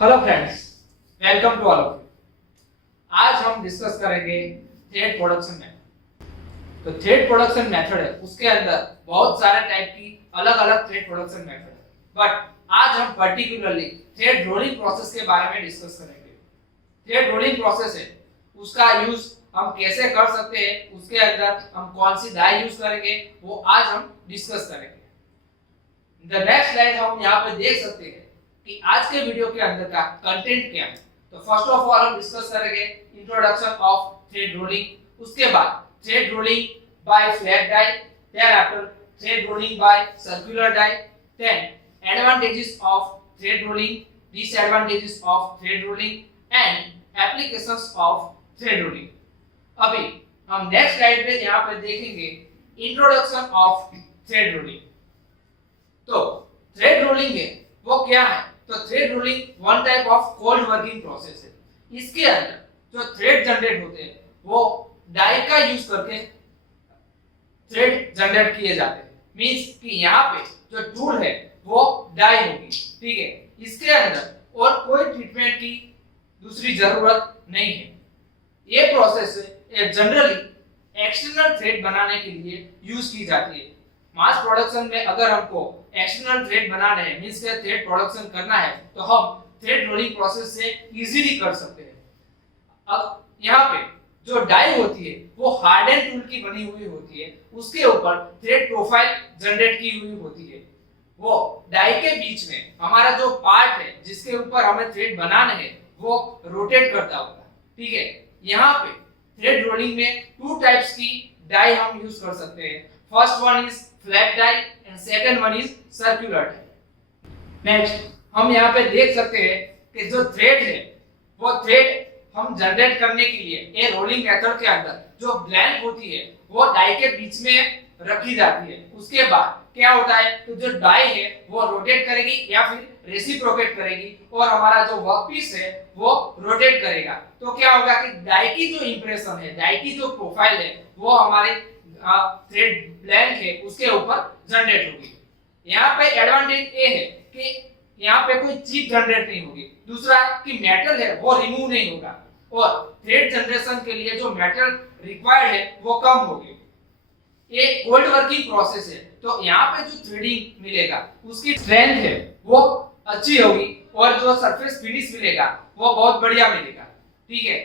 Hello friends, welcome to all of you. आज हम discuss करेंगे थ्रेड प्रोडक्शन मेथड। तो थ्रेड प्रोडक्शन मेथड है, उसके अंदर बहुत सारे टाइप की अलग अलग थ्रेड प्रोडक्शन मेथड है, बट आज हम पर्टिकुलरली थ्रेड रोलिंग प्रोसेस के बारे में डिस्कस करेंगे। थ्रेड रोलिंग प्रोसेस है, उसका यूज हम कैसे कर सकते हैं, उसके अंदर हम कौन सी डाई यूज करेंगे, वो आज हम डिस्कस करेंगे। द नेक्स्ट स्लाइड हम यहाँ पे देख सकते हैं कि आज के वीडियो के अंदर का कंटेंट क्या है। तो फर्स्ट ऑफ ऑल हम डिस्कस करेंगे इंट्रोडक्शन ऑफ थ्रेड रोलिंग, उसके बाद thread rolling by flat die, then after thread rolling by circular die, then advantages of thread rolling, disadvantages of thread rolling and applications of thread rolling. अभी हम next slide पे यहाँ पे देखेंगे introduction of thread rolling. तो thread rolling है वो क्या है? तो thread rolling one type of cold working process है। इसके अंदर जो थ्रेड जनरेट होते हैं वो डाई का यूज करके थ्रेड जनरेट किए जाते हैं। मींस कि यहाँ पे जो टूल है वो डाई होगी, ठीक है। इसके अंदर और कोई ट्रीटमेंट की दूसरी जरूरत नहीं है। ये प्रोसेस जनरली एक्सटर्नल थ्रेड बनाने के लिए यूज की जाती है। मास प्रोडक्शन में अगर हमको एक्सटर्नल थ्रेड बनाना है, मींस के थ्रेड प्रोडक्शन करना है, तो हम थ्रेड रोलिंग प्रोसेस से इजीली कर सकते हैं। अब यहाँ पे जो डाई होती है वो हार्डन टूल की बनी हुई होती है, उसके ऊपर थ्रेड प्रोफाइल जनरेट की हुई होती है। वो डाई के बीच में हमारा जो पार्ट है जिसके ऊपर हमें थ्रेड बनाना है वो रोटेट करता होगा, ठीक है। यहाँ पे थ्रेड रोलिंग में टू टाइप्स की डाई हम यूज कर सकते हैं। First one is flat die and second one is circular die. Next हम यहाँ पे देख सकते हैं कि जो थ्रेड है वो थ्रेड हम जनरेट करने के लिए ये रोलिंग मेथड के अंदर जो ब्लैंक होती है वो डाई के बीच में रखी जाती है। उसके बाद क्या होता है तो जो डाई है वो रोटेट करेगी या फिर रेसिप्रोकेट करेगी और हमारा जो वर्कपीस है वो रोटेट करेगा। तो क्या होगा कि डाई की जो इंप्रेशन है, डाई की जो प्रोफाइल है वो हमारे थ्रेड ब्लैंक है उसके ऊपर जनरेट होगी। यहाँ पे एडवांटेज ये है कि यहाँ पे कोई चिप जनरेट नहीं होगी। दूसरा कि मेटल है वो रिमूव नहीं होगा और थ्रेड जनरेशन के लिए जो मेटल रिक्वायर्ड है वो कम होगी। ये कोल्ड वर्किंग प्रोसेस है, तो यहाँ पे जो थ्रेडिंग मिलेगा उसकी स्ट्रेंथ है वो अच्छी होगी और जो सरफेस फिनिश मिलेगा वो बहुत बढ़िया मिलेगा, ठीक है।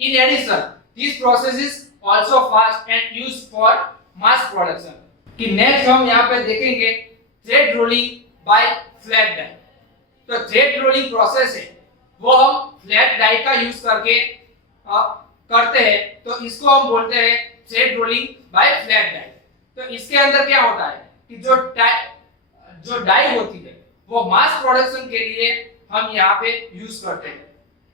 In addition this process is also fast and used for mass production. कि नेक्स्ट हम यहाँ पे देखेंगे thread rolling by flat die. तो थ्रेड रोलिंग प्रोसेस है वो हम फ्लैट डाई का यूज करके करते हैं, तो इसको हम बोलते हैं thread rolling by flat die. तो इसके अंदर क्या होता है कि जो डाई होती है वो मास प्रोडक्शन के लिए हम यहाँ पे यूज करते हैं।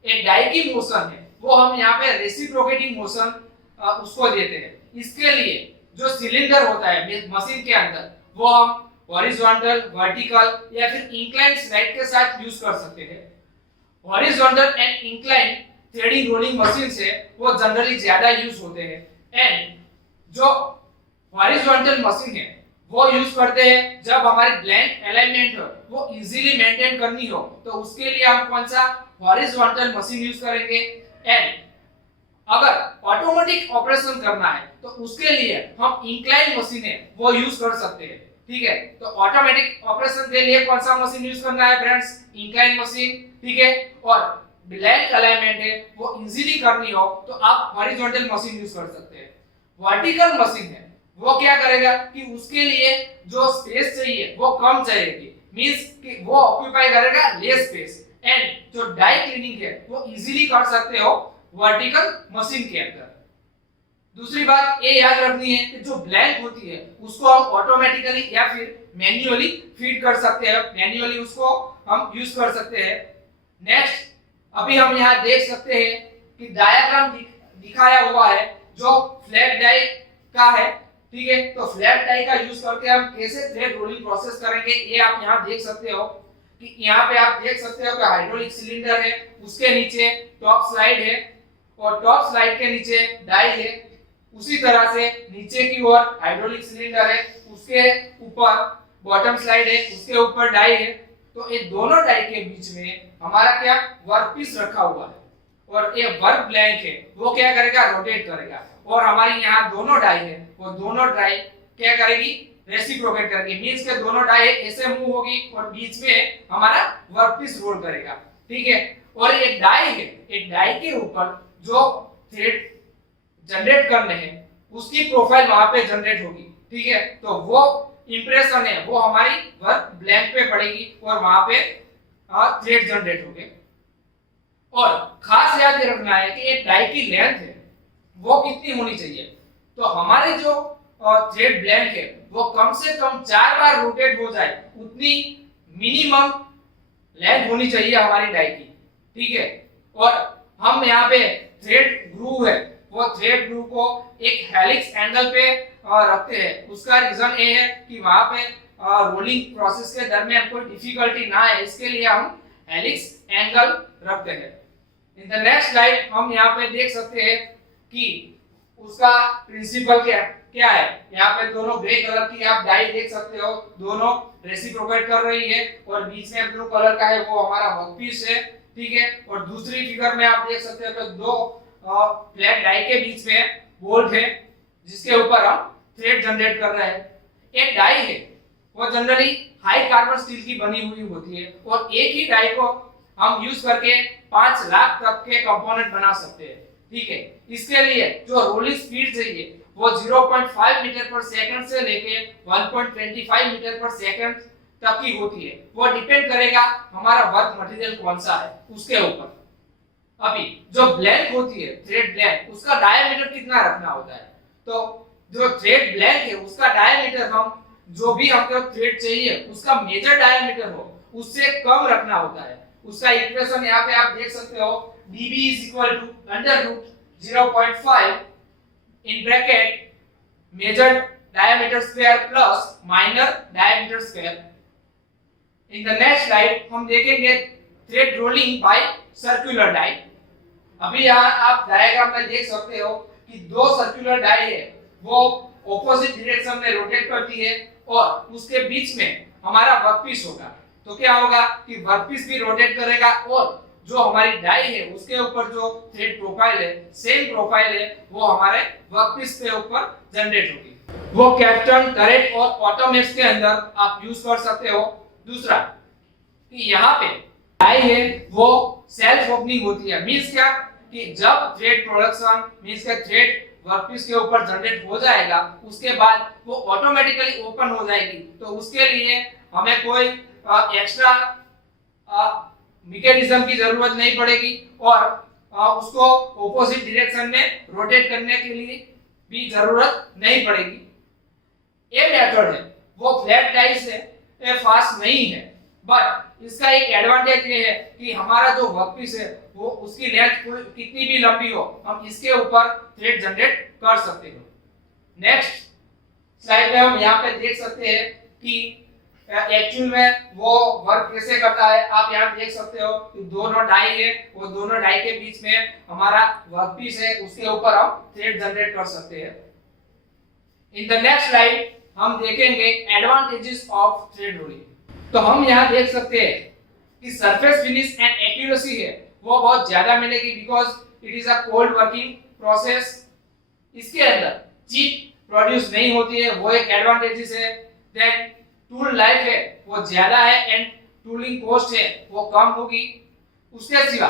एक डाई की मोशन है वो हम यहाँ पे रेसिप्रोकेटिंग मोशन उसको देते हैं। इसके लिए जो सिलेंडर होता है मशीन के अंदर वो हम हॉरिजॉन्टल, वर्टिकल या फिर इंक्लाइंड स्लाइड के साथ यूज कर सकते हैं। Horizontal and inclined threading rolling machine से वो जनरली ज्यादा यूज होते हैं। एंड जो हॉरिजॉन्टल मशीन है वो यूज करते हैं जब हमारी ब्लैंक अलाइनमेंट हो वो इजीली मेंटेन करनी हो, तो उसके लिए हम कौन सा हॉरिजॉन्टल मशीन यूज करेंगे। एंड अगर ऑटोमेटिक ऑपरेशन करना है तो उसके लिए हम इंक्लाइन मशीन है वो यूज कर सकते हैं, ठीक है। तो ऑटोमेटिक ऑपरेशन के लिए कौन सा मशीन यूज करना है फ्रेंड्स? इंक्लाइन मशीन, ठीक है। और ब्लैंक अलाइनमेंट है वो इजीली करनी हो तो आप हॉरिजॉन्टल मशीन यूज कर सकते हैं। वर्टिकल मशीन है वो क्या करेगा कि उसके लिए जो स्पेस चाहिए वो कम चाहिए, मींस कि वो ऑक्यूपाई करेगा लेस स्पेस। एंड जो डाई क्लीनिंग है वो इजीली कर सकते हो वर्टिकल मशीन के अंदर। दूसरी बात ये याद रखनी है कि जो ब्लैंक होती है उसको हम ऑटोमेटिकली या फिर मैन्युअली फीड कर सकते हैं, मैन्युअली उसको हम यूज कर सकते हैं। नेक्स्ट अभी हम यहाँ देख सकते हैं कि डायग्राम दिखाया हुआ है जो फ्लैट डाई का है, ठीक है। तो फ्लैट डाई का यूज करके हम कैसे थ्रेड रोलिंग प्रोसेस करेंगे ये आप यहाँ देख सकते हो। कि यहाँ पे आप देख सकते हो कि हाइड्रोलिक सिलेंडर है, उसके नीचे टॉप स्लाइड है और टॉप स्लाइड के नीचे डाई है। उसी तरह से नीचे की ओर हाइड्रोलिक सिलेंडर है, उसके ऊपर बॉटम स्लाइड है, उसके ऊपर डाई है। तो ये दोनों डाई के बीच में हमारा क्या वर्कपीस रखा हुआ है और ये वर्क ब्लैंक है वो क्या करेगा रोटेट करेगा और हमारी यहाँ दोनों डाई है वो दोनों डाई क्या करेगी रेसिप्रोकेट करेगी मींस के दोनों डाई ऐसे मूव होगी और बीच में हमारा वर्कपीस रोल करेगा ठीक है। और एक डाई है एक डाई के ऊपर जो थ्रेड जनरेट करने हैं उसकी प्रोफाइल वहां पे जनरेट होगी ठीक है। तो वो इंप्रेशन है वो हमारी वर्क ब्लैंक पे पड़ेगी और वहां पे थ्रेड जनरेट होंगे। और खास याद रखना है कि ये डाई की लेंथ है वो कितनी होनी चाहिए। तो हमारे जो थ्रेड ब्लैंक है वो कम से कम 4 बार रोटेट हो जाए उतनी मिनिमम लेंथ होनी चाहिए हमारी डाई की ठीक है। और हम यहाँ पे थ्रेड ग्रूव है वो थ्रेड ग्रूव को एक हेलिक्स एंगल पे रखते हैं। उसका रीजन ये है कि वहां पे रोलिंग प्रोसेस के दरमियान कोई डिफिकल्टी ना है इसके लिए हम हेलिक्स एंगल रखते हैं। इन द नेक्स्ट स्लाइड हम यहाँ पे देख सकते हैं कि उसका प्रिंसिपल क्या है। यहाँ पे दोनों ग्रे कलर की आप डाई देख सकते हो दोनों रेसिप्रोकेट कर रही है और बीच में ब्लू कलर का है वो हमारा वर्कपीस है ठीक है। और दूसरी फिगर में आप देख सकते हो कि दो फ्लैट डाई के बीच में बोल्ट है जिसके ऊपर हम थ्रेड जनरेट कर रहे हैं। एक डाई है वो जनरली हाई कार्बन स्टील की बनी हुई होती है और एक ही डाई को हम यूज करके 5 लाख तक के कंपोनेंट बना सकते हैं ठीक है। इसके लिए जो रोलिंग स्पीड चाहिए वो 0.5 मीटर पर सेकंड से लेके 1.25 मीटर पर सेकंड तक की होती है। वो डिपेंड करेगा हमारा वर्क मटेरियल कौन सा है उसके ऊपर। अभी जो ब्लैंक होती है थ्रेड ब्लैंक उसका डायमीटर कितना रखना होता है। तो जो थ्रेड ब्लैंक है उसका डायमीटर हम जो भी हमको थ्रेड चाहिए उसका मेजर डायमीटर हो उससे कम रखना होता है। उसका इक्वेशन यहाँ पे आप देख सकते हो dB = √0.5 in bracket major diameter square plus minor diameter square। In the next slide हम देखेंगे thread rolling by circular die। अभी यहाँ आप डायग्राम में देख सकते हो कि दो सर्कुलर डाई है वो ऑपोजिट डायरेक्शन में रोटेट करती है और उसके बीच में हमारा वर्कपीस होगा। तो क्या होगा कि वर्कपीस भी रोटेट करेगा और जो हमारी डाई है उसके ऊपर जो थ्रेड प्रोफाइल है सेम प्रोफाइल है वो हमारे वर्कपीस के ऊपर जनरेट होगी। वो कैप्टन टरेट और ऑटोमेट्स के अंदर आप यूज कर सकते हो। दूसरा कि यहाँ पे डाई है वो सेल्फ ओपनिंग होती है मींस क्या कि जब थ्रेड प्रोडक्शन मींस के थ्रेड वर्कपीस के ऊपर जनरेट हो जाएगा उसके बाद वो ऑटोमेटिकली ओपन हो जाएगी। तो उसके लिए हमें कोई एक्स्ट्रा मैकेनिज्म की जरूरत नहीं पड़ेगी और उसको ऑपोजिट डायरेक्शन में रोटेट करने के लिए भी जरूरत नहीं पड़ेगी। ये मेथड है वो फ्लैट डाई से फास्ट नहीं है बट इसका एक एडवांटेज ये है कि हमारा जो वर्कपीस है वो उसकी लेंथ कितनी भी लंबी हो हम इसके ऊपर थ्रेड जनरेट कर सकते हो। नेक्स्ट स्लाइड में हम यहाँ पे देख सकते हैं कि एक्चुअल में वो वर्क कैसे करता है। आप यहाँ देख सकते हो कि दोनों डाई है वो दोनों डाई के बीच में हमारा वर्कपीस है उसके ऊपर हम थ्रेड जनरेट कर सकते हैं। इन द नेक्स्ट स्लाइड हम देखेंगे एडवांटेजेस ऑफ थ्रेड रोलिंग। तो हम यहाँ देख सकते हैं कि सरफेस फिनिश एंड एक्यूरेसी है वो बहुत ज्यादा मिलेगी because it is a cold working process. इसके अंदर चीप प्रोड्यूस नहीं होती है वो एक एडवांटेजेस है। देन टूल लाइफ है वो ज्यादा है एंड टूलिंग कॉस्ट है वो कम होगी। उसके सिवा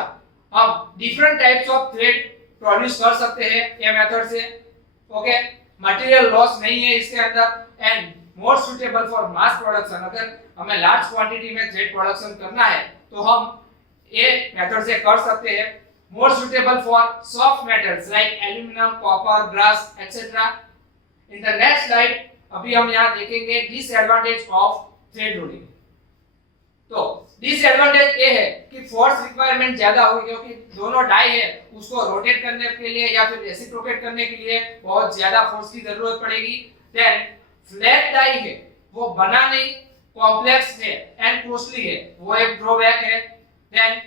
हम different types of thread produce कर सकते हैं ये मेथड से। ओके मटेरियल लॉस नहीं है इसके अंदर and more suitable for mass production. अगर हमें लार्ज क्वांटिटी में थ्रेड प्रोडक्शन करना है तो हम ये मेथड से कर सकते हैं। More suitable for soft metals like aluminium copper brass etcetera. In the next slide अभी हम यहाँ देखेंगे डिसएडवांटेज ऑफ थ्रेड रोलिंग। तो डिसएडवांटेज ये है कि फोर्स रिक्वायरमेंट ज्यादा होगी क्योंकि दोनों डाई है उसको रोटेट करने के लिए या फिर रेसिप्रोकेट करने के लिए बहुत ज्यादा फोर्स की जरूरत पड़ेगी। देन फ्लैट डाई है वो बनाने कॉम्प्लेक्स है एंड कॉस्टली है वो एक ड्रॉबैक है। देन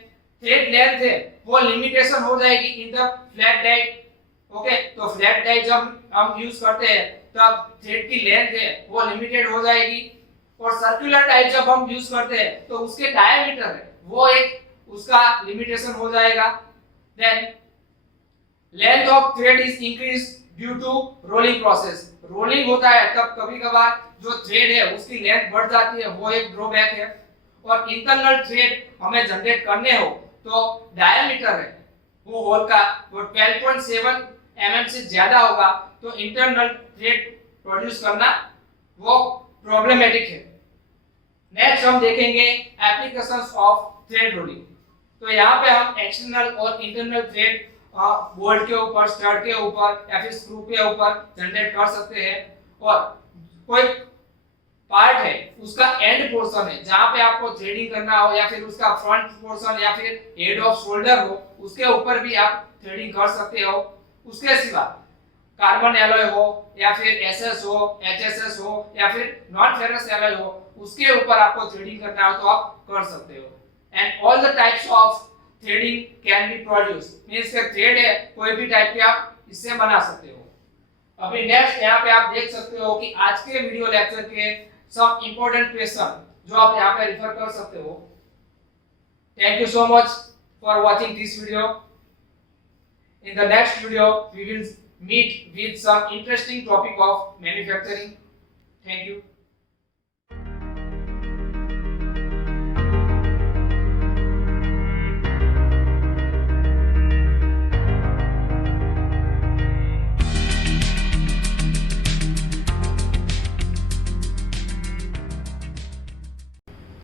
थ्रेड लेंथ है वो लिमिटेशन हो जाएगी in the flat die. Okay तो फ्लैट डाई जब हम यूज करते हैं तब थ्रेड की लेंथ है वो लिमिटेड हो जाएगी। और सर्कुलर टाइप जब हम यूज करते हैं तो उसके डायमीटर है वो एक उसका लिमिटेशन हो जाएगा। Then length of thread is increase due to rolling process. Rolling होता है तब कभी कभार जो थ्रेड है उसकी लेंथ बढ़ जाती है, वो एक ड्रॉबैक है। और इंटरनल थ्रेड हमें जनरेट करने हो तो डायमीटर है वो होल का वो 12.7 mm से ज्यादा होगा तो इंटरनल थ्रेड प्रोड्यूस करना वो प्रॉब्लमेटिक है। नेक्स्ट हम देखेंगे एप्लीकेशंस ऑफ थ्रेड रोलिंग। तो यहाँ पे हम एक्सटर्नल और इंटरनल थ्रेड बोल्ट के ऊपर, स्टड के ऊपर या फिर स्क्रू के ऊपर जनरेट कर सकते हैं। और कोई पार्ट है उसका एंड पोर्शन है जहां पे आपको थ्रेडिंग करना हो या फिर उसका फ्रंट पोर्शन या फिर हेड ऑफ शोल्डर हो उसके ऊपर भी आप थ्रेडिंग कर सकते हो। उसके सिवा कार्बन एलॉय हो या फिर एसएस हो, एचएसएस हो या फिर नॉन फेरस एलॉय हो उसके ऊपर आपको थ्रेडिंग करना हो तो आप कर सकते हो। And all the types of threading can be produced, means के थ्रेड है कोई भी टाइप के आप इससे बना सकते हो। अभी नेक्स्ट यहाँ पे आप देख सकते हो कि आज के वीडियो लेक्चर के सब इंपॉर्टेंट क्वेश्चन जो आप यहाँ पे रिफर कर सकते हो। Thank you so much for watching this video. In the next video, we will meet with some interesting topic of manufacturing. Thank you.